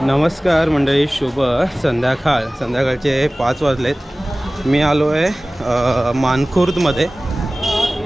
नमस्कार मंडळी, शुभ संध्याकाळचे 5 वाजलेत. मी आलो आहे मानखुर्दमध्ये,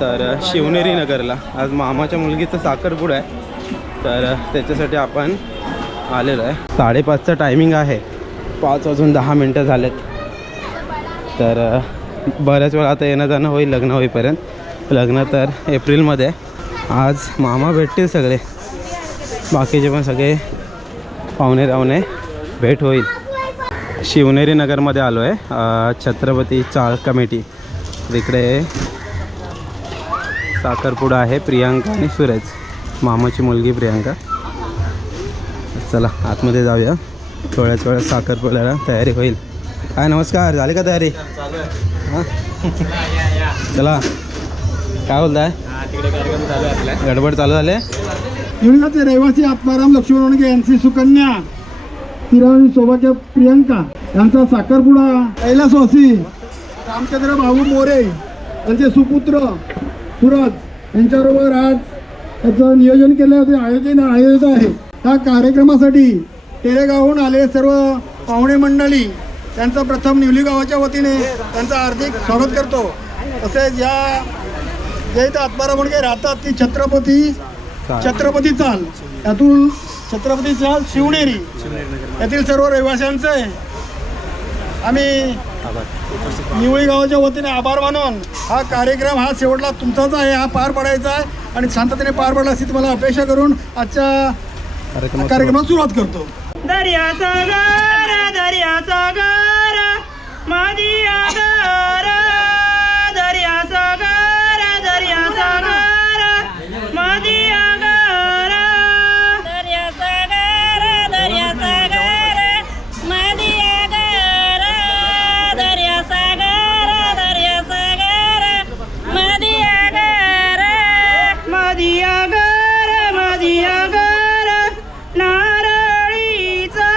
तर शिवनेरी नगरला. आज मामाच्या मुलगीचं साखरपुडा आहे, तर त्याच्यासाठी आपण आलेलो आहे. 5:30चा टायमिंग आहे, 5:10 झालेत. तर बऱ्याच वेळा आता येणं जाणं होईल लग्न होईपर्यंत. लग्न तर एप्रिलमध्ये. आज मामा भेटतील सगळे, बाकीचे पण सगळे पाहुणे रावणे भेट होईल. शिवनेरी नगरमध्ये आलो आहे, छत्रपती चाळ कमिटी. तिकडे साखरपुडा आहे, प्रियांका आणि सूरज, मामाची मुलगी प्रियांका. चला आतमध्ये जाऊया, थोड्याच वेळात साखरपुड्याला तयारी होईल. काय नमस्कार, झाली का तयारी? हां चला, काय बोलताय? तिकडे कार्यक्रम चालू आहे आपल्या. गडबड चालू झाले. युनिकाचे रहिवासी आत्माराम लक्ष्मण वणगे यांची सुकन्या किरण सौभाग्य प्रियंका यांचा साखरपुडा कैलासवासी रामचंद्र भाऊ मोरे यांचे सुपुत्र सूरज यांच्याबरोबर आज त्याचं नियोजन केलं होते, आयोजित आहे. त्या कार्यक्रमासाठी टेरेगावहून आले सर्व पाहुणे मंडळी त्यांचं प्रथम निवली गावाच्या वतीने त्यांचं हार्दिक स्वागत करतो. तसेच या जे इथं आत्माराम वणगे राहतात ती छत्रपती चाल, यातून छत्रपती चाल शिवनेरी यातील सर्व रहिवाशांचे आम्ही निवळी गावाच्या वतीने आभार मानून हा कार्यक्रम हा शेवटला तुमचाच आहे, हा पार पडायचा आहे आणि शांततेने पार पडला अशी तुम्हाला अपेक्षा करून आजच्या कार्यक्रमात सुरुवात करतो. दर्या सागर दर्या सागर माझी आगर, दर्या सागर दर्या सागर माझी आगर, दर्या सागर दर्या सागर माझी आगर, दर्या सागर दर्या सागर माझी आगर, माझी आगर माझी आगर नारळीचा,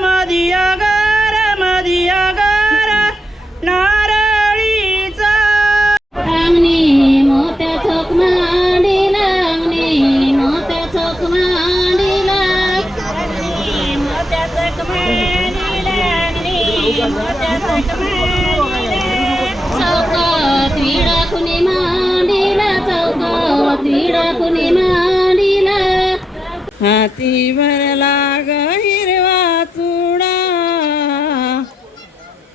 माझी आगर माझी आगर नारळीचा. रामनी मोत्या चोक मांडीला, मोत्या चोक मांडीला, मोत्या चोक मांडीला, मोत्या चोक मांडीला. चौकात विडा कुणी मांडीला, चौकात विडा कुणी मांडीला. हाती भरला ग हिरवा चुडा,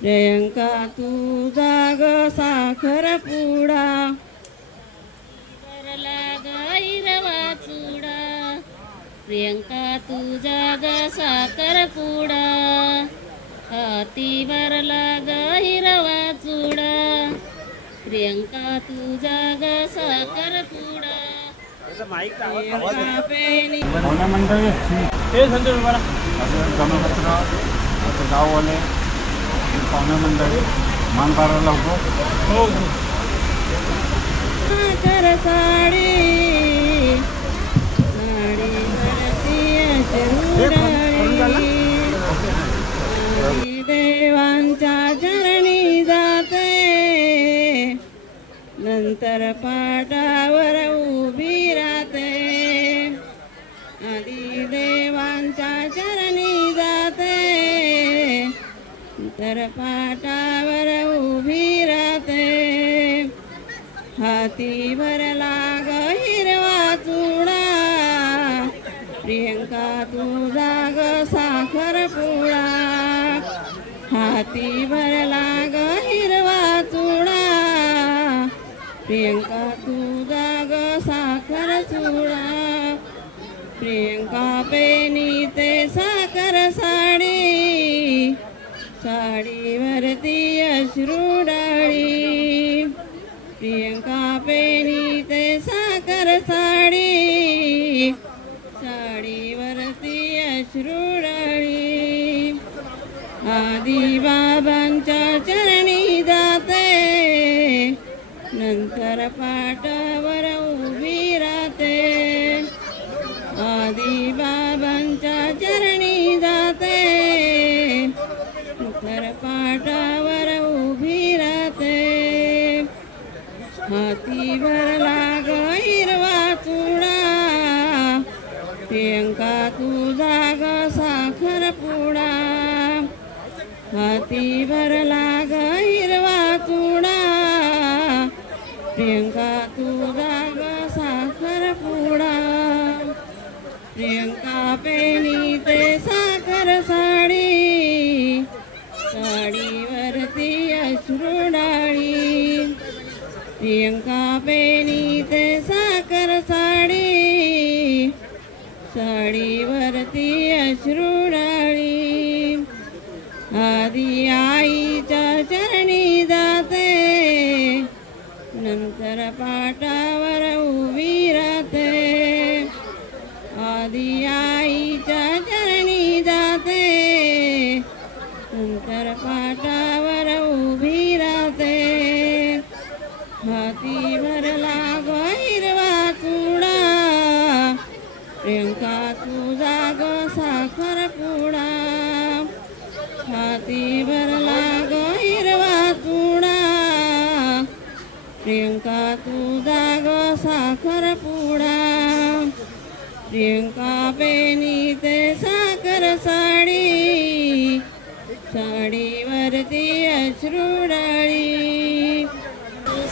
प्रियंका तुझा ग साखर पुडा, भरला ग हिरवा चुडा, प्रियंका तुझा ग साखर पुडा. हाती भरला ग हिरवा चुडा, प्रियंका तुझा ग साखर पुडा. पाहुण्या मंडळी गाववाले पाहुण्या मंडळी मान बाराला होतो. साखर साडी साडी भरती शिरुडाळी, देवांच्या चरणी जाते, नंतर पाटावर उभी राहते. आधी देवांच्या चरणी जाते, नंतर पाटावर उभी राहते. हाती भरला ग हिरवा चुडा, प्रियंका तुझा ग साखर पुडा. हाती भरला ग हिरवा चुडा, प्रियंका तुझा ग साखर चुडा. प्रियंका पेनी ते साखर साडी, साडीवरती अश्रुडाळी. प्रियंका पेनी ते साखर साडी, साडीवरती अश्रुडाळी. आधी बाबांच्या चरणी जाते, नंतर पाटावर उभी राहते. आधी बाबांच्या चरणी जाते, नंतर पाटावर उभी राहते. हाती भरला ग हिरवा चुडा, प्रियंका तुझा ग साखर हाती भरला ग हिरवा चुडा प्रियंका तुझा ग साखरपुडा प्रियंका पेनी ते साखर साडी साडीवरती अश्रुडाळी प्रियंका पेनी ते साखर साडी साडीवरती अश्रुडाळी आधी आईच्या चरणी जाते नंतर पाटावर उभी राहते आधी आईच्या चरणी जाते नंतर पाटावर उभी राहते हाती भरला ग हिरवा चुडा प्रियंका तुझा ग साखरपुडा हाती भरला ग हिरवा चुडा प्रियंका तुझा ग साखरपुडा प्रियंका पेनी ते साखर साडी साडीवरती अश्रुडाळी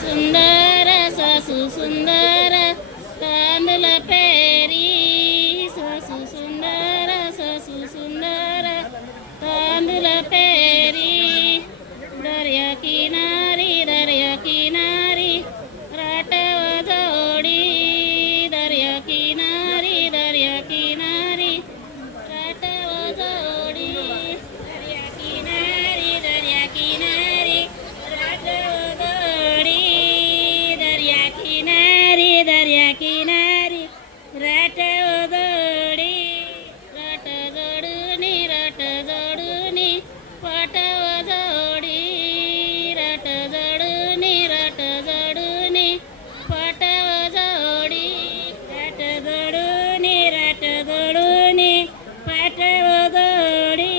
सुंदर सासू सुंदर तांदूळ पेरी सासू सुंदर तांदूळ पेरी दर्या किनारी राटव जोडी दर्या किनारी राटव जोडी दर्या किनारी राटव जोडी दर्या किनारी राटव जोडी रट जोडूनी पाटव जोडी रट जोडूनी पाटव जोडी रट जोडूनी पाटव जोडी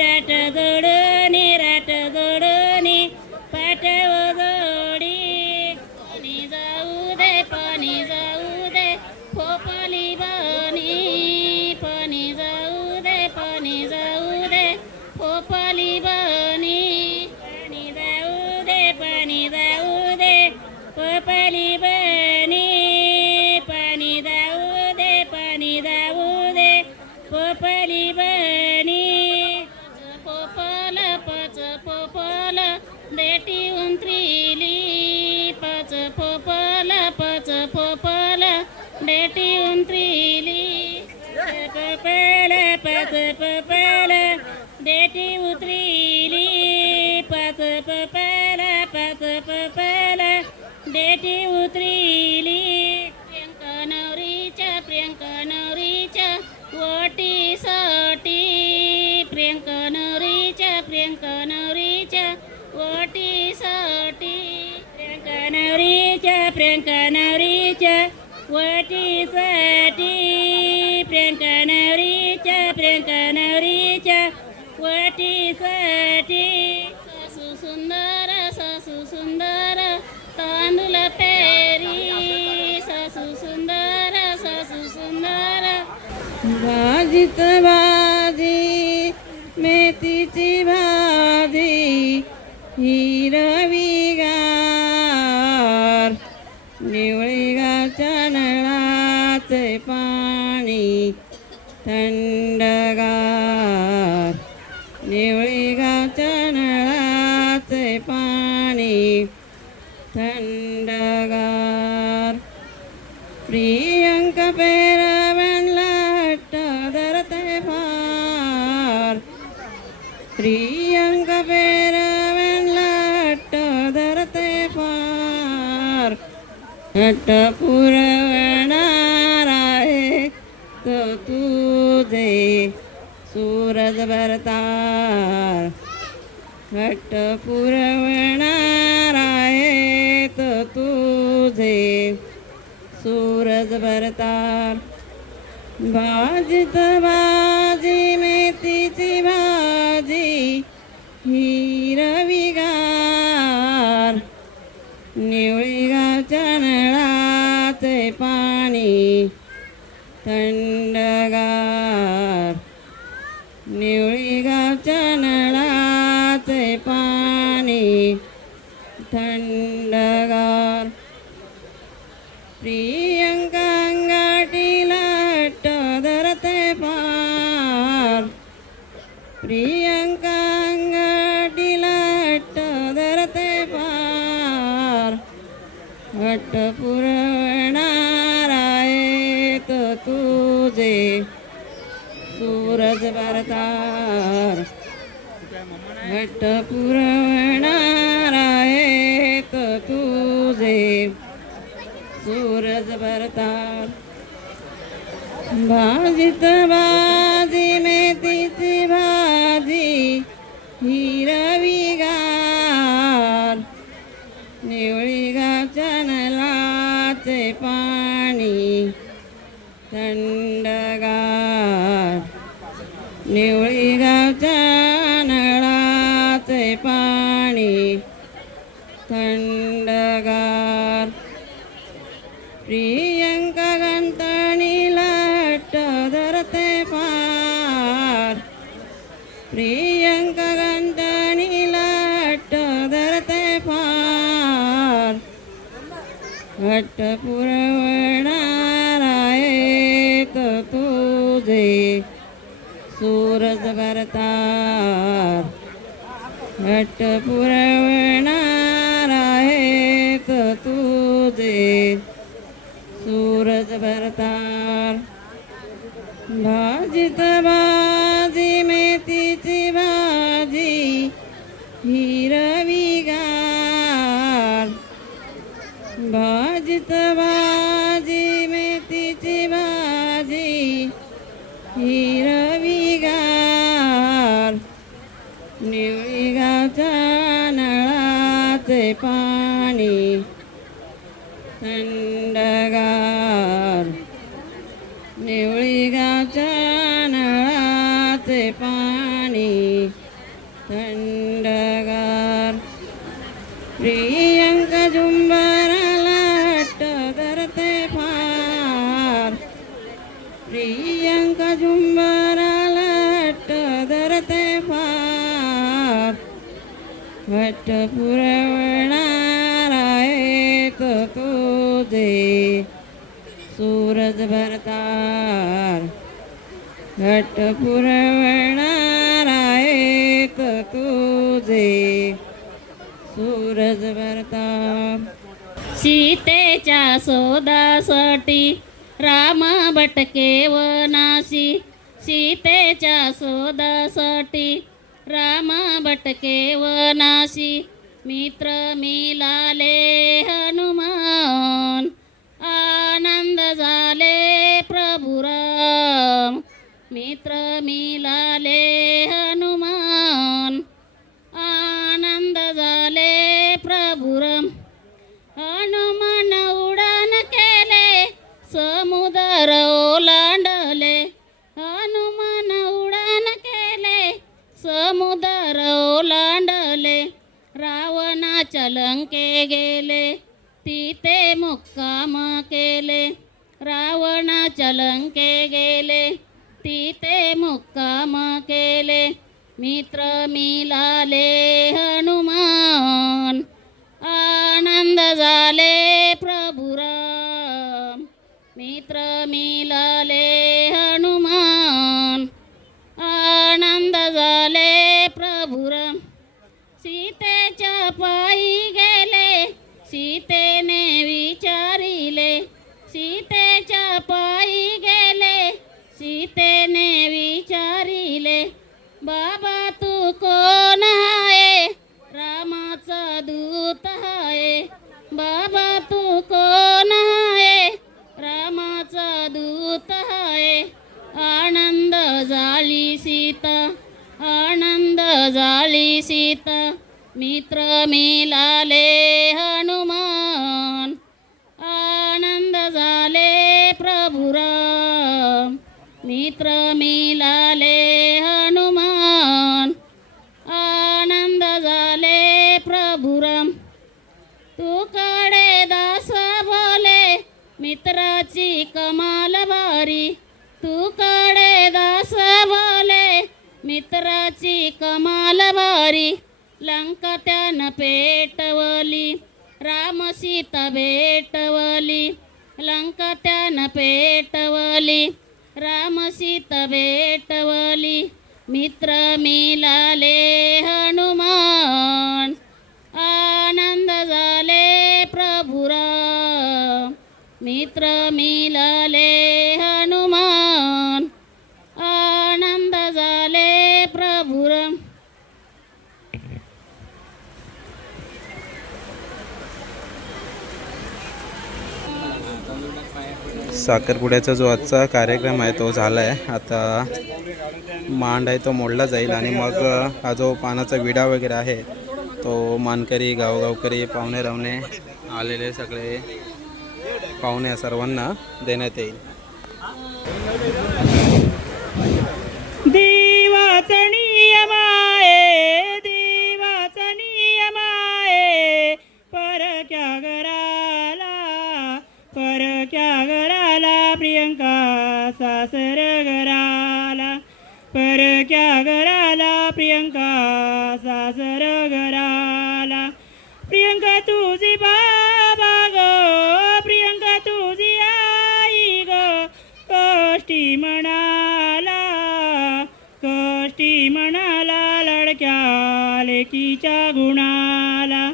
रट जोडूनी पाटव जोडी पाणी जाऊ दे खोपली बनी पाणी जाऊ दे खोपली बनी पाणी जाऊ दे खोपली बनी पाणी जाऊ दे खोपली बनी पाच पोपल बेटी उंत्रिली पाच पोपल बेटी उंत्रिली पाच पोपल बेटी उतरिली पाच पोपल बेटी उतरिली प्रियंका नवरीच्या वटीसाठी प्रियंका नवरीच्या वटीसाठी प्रियंका नवरीच्या वटीसाठी प्रियंका नवरीच्या वटीसाठी सासू सुंदर तांदूळ पेरी सासू सुंदर भाजीत भाजी मेथीची भाजी हिरवी गार निवळी गावच्या नळाचे पाणी थंडगार निवळी गावच्या नळाचे पाणी थंडगार प्रियंका पेरावणला हट्ट धरते फार प्रियंका पेरावणला हट्ट धरते फार हट्ट पुरवणार आहे तो तुझे सूरज भरतार हट्ट पुरवणार आहे तो तुझे सूरज भरतार भाजीत भाजी मेथीची भाजी हिरवी गार निवळी गावच्या नळाचे पाणी थंडगार निवळी गावच्या नळा थंडगार प्रियंका अंगाटीला हट्ट धरते पार प्रियंका अंगाटीला हट्ट धरते पार हट्ट पुरवणार आहेत तुझे सूरज भरतार हट्ट पुरवणार आहेत तुझे सूरज भरतार भाजीत भाजी मेथीची भाजी हिरवीगार निवळी गावच्या नळाचे पाणी थंडगार निवळी गावच्या नळाचे पाणी थंडगार प्रियंका गंतणीला हट्ट धरते पार प्रियंका गंतणीला हट्ट धरते पार हट्ट पुरवणार आहेत तुझे सूरज भरतार हट्ट पुरवणार आहेत तुझे सूरज भरतार भाजीत भाजी मेथीची भाजी हिरवीगार भाजीत भाजी मेथीची भाजी हिरवीगार निवळी गावच्या नळाचे पाणी थंडगार निवळी गावच्या नळाचे पाणी थंडगार प्रियंका झुंबराला हट्ट धरते फार प्रियंका झुंबराला हट्ट धरते फार हट्ट पुरवणार आहेत तुझे सूरज भरतार हट्ट पुरवणार आहेत तुझे सूरज भरतार सीतेच्या शोधासाठी राम भटके वनासी सीतेच्या शोधासाठी राम भटके वनासी मित्र मिळाले हनुमान आनंद झाले प्रभुराम मित्र मिळाले हनुमान आनंद झाले प्रभुराम हनुमान उडान केले समुद्र ओलांडले हनुमान उडान केले समुद्र ओलांडले रावणाच्या लंके गेले तिथे मुक्काम केले रावणाच्या लंके गेले तिथे मुक्काम केले मित्र मिळाले हनुमान आनंद झाले प्रभुराम मित्र मिळाले हनुमान आनंद झाले प्रभुराम सीतेच्या पायी गेले सीतेने विचारिले सीतेच्या पायी गेले सीतेने विचारिले बाबा तू कोण आहे रामाचा दूत आहे बाबा तू कोण आहे रामाचा दूत आहे आनंद झाली सीता आनंद झाली सीता मित्र मिळाले हनुमान आनंद झाले प्रभुराम मित्र मिळाले हनुमान आनंद झाले प्रभुराम तुकडे दास बोले मित्राची कमाल भारी तुकडे दास बोले मित्राची कमाल भारी लंका त्यानं पेटवली, राम सीता भेटवली. लंका त्यानं पेटवली, राम सीता भेटवली. मित्र मिळाले हनुमान, आनंद झाले प्रभुराम. मित्र मिळाले हनुमान, आनंद झाले प्रभुराम. साखरपुड्याचा जो आजचा कार्यक्रम आहे तो झाला आहे. आता मांड आहे तो मोडला जाईल आणि मग हा जो पानाचा विडा वगैरे आहे तो मानकरी गावगावकरी पाहुणे रावणे आलेले सगळे पाहुणे सर्वांना देण्यात येईल. देवाचा नियम आहे, देवाचा नियम आहे. परक्या घराला, परक्या घराला प्रियंका सासर घराला. परक्या घराला प्रियंका सासर घराला. प्रियंका तुझी बाबा ग, प्रियंका तुझी आई ग. कष्टी म्हणाला, कष्टी म्हणाला लडक्या लेकीच्या गुणाला.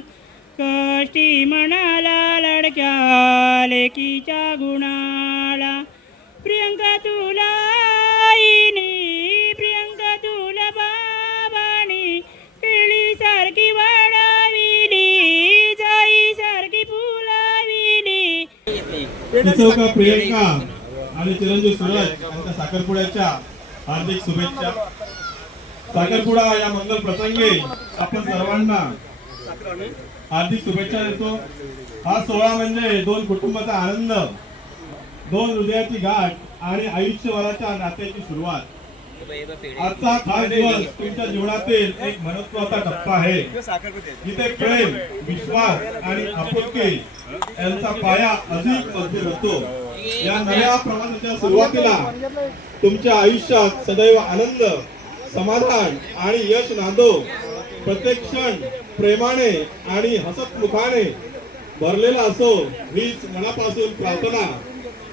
कष्टी म्हणाला लडक्या लेकीच्या गुणाला. प्रियंका तुला आईनी, प्रियंका तुला बाबानी केळी सारखी वाढाविली, जाई सारखी फुलाविली. का प्रियंका आणि चिरंजीव सूरज यांच्या साखरपुड्याच्या हार्दिक शुभेच्छा. साखरपुडा या मंगल प्रसंगी आपण सर्वांना हार्दिक शुभेच्छा देतो. हा सोहळा म्हणजे दोन कुटुंबाचा आनंद, दोन हृदयाची गाठ आणि आयुष्यभराच्या नात्याची सुरुवात. आजचा खास दिवस तुमच्या जीवनातील एक महत्त्वाचा टप्पा आहे, जिथे प्रेम, विश्वास आणि आपुलकी यांचा पाया अधिक मजबूत होतो. या नव्या प्रवासाच्या सुरुवातीला तुमच्या आयुष्यात सदैव आनंद, समाधान आणि यश नांदो. प्रत्येक क्षण प्रेमाने आणि हसतमुखाने भरलेला असो हीच मनापासून प्रार्थना.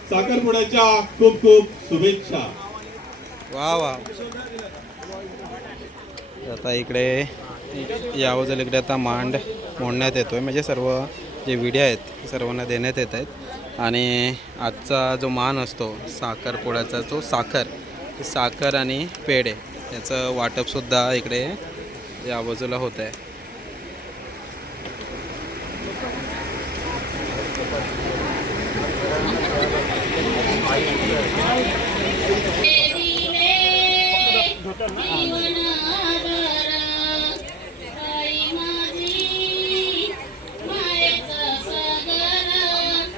साखरपुड्याच्या खूप खूप शुभेच्छा. वा वा. आता इकडे या बाजूला इकडे आता मांड मोडण्यात येतोय, म्हणजे सर्व जे विड्या आहेत सर्वांना देण्यात येत आहेत. आणि आजचा जो मान असतो साखरपुड्याचा तो साखर आणि पेढे याचं वाटपसुद्धा इकडे या बाजूला होत आहे.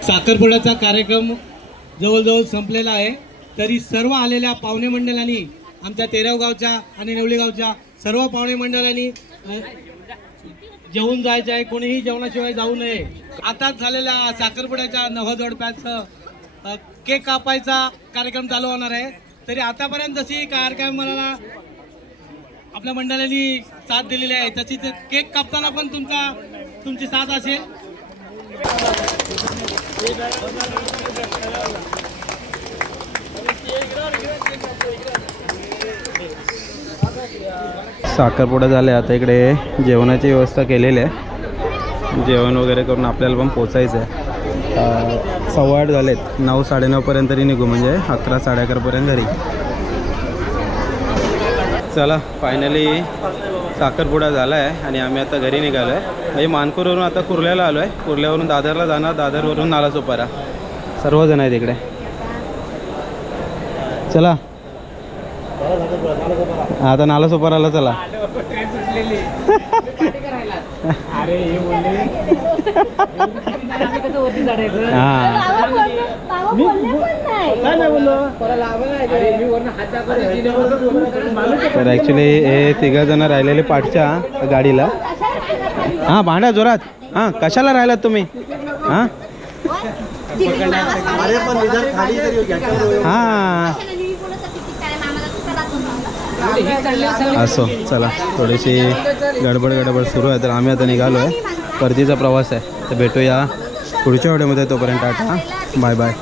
साखरपुड्याचा कार्यक्रम जवळजवळ संपलेला आहे, तरी सर्व आलेल्या पाहुणे मंडळांनी, आमच्या तेराव गावच्या आणि नेवली गावच्या सर्व पाहुणे मंडळांनी जेवून जायचं आहे. कोणीही जेवणाशिवाय जाऊ नये. आताच झालेल्या साखरपुड्याच्या नवजोडप्याचं केक कापायचा कार्यक्रम चालू होणार आहे. तरी आतापर्यंत जशी कार्यक्रमाला आपल्या मंडळांनी साथ दिलेली आहे तशीच केक कापताना पण तुमची साथ असेल. साखरपुडा झाले. आता इकडे जेवणाची व्यवस्था केलेली आहे. जेवण वगैरे करून आपल्याला पण पोचायचं आहे. 8:15 झालेत. 9 साडेनऊपर्यंत तरी निघू, म्हणजे 11 साडे11पर्यंत घरी. चला फायनली साखरपुडा झाला आहे आणि आम्ही आता घरी निघालो आहे. म्हणजे मानपूरवरून आता कुर्ल्याला आलो आहे. कुर्ल्यावरून दादरला जाणार, दादरवरून नालासोपारा. सर्वजण आहेत इकडे. चला आता नालासोपाराला चला. तर ॲक्च्युली हे 3 जण राहिलेले पाठच्या गाडीला. हां भांडा जोरात. हां कशाला राहिलात तुम्ही? हां हां असो चला थोडीशी गडबड सुरू आहे तर आम्ही आता निघालो आहे परतीचा प्रवास आहे तर भेटूया पुढच्या व्हिडिओमध्ये तोपर्यंत टाटा बाय बाय